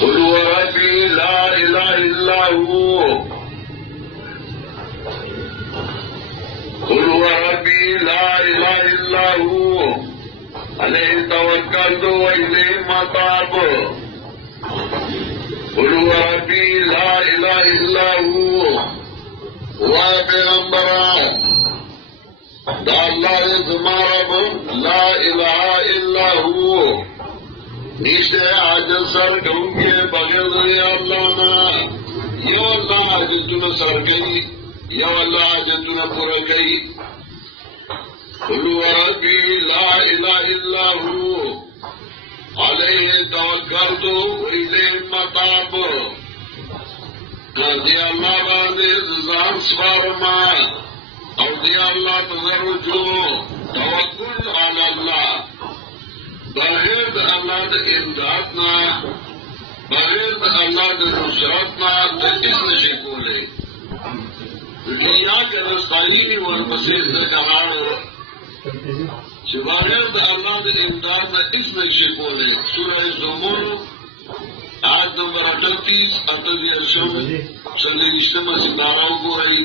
قل هو ربي لا إله إلا هو قل هو ربي لا إله إلا هو عليه توكلت وإليه متاب قل هو ربي لا إله إلا هو پیغمبران دا اللہ زمارب لا الہ الا ہو نیشتے عاجز سر گونگے بغیر ذریعہ اللہ نا یو اللہ عاجزتنا سر گئی یو اللہ عاجزتنا پورا گئی قل هو ربی لا الہ الا ہو علیہ توکلت وإلیہ المتاب دی اللہ باندې ځان سپارما او دی اللہ تزرجو توکل علی اللہ بغیر د اللہ د امدادنا بغیر د اللہ د نصرتنا ته هیڅ نشي کولی دنیا کې رستائی ورپسې د کهاړو چې بغیر د اللہ د امدادنا هیڅ نشي کولی سورہ زمر آج نمبر 38 چلے رشتہ میں ستارہ کو رہی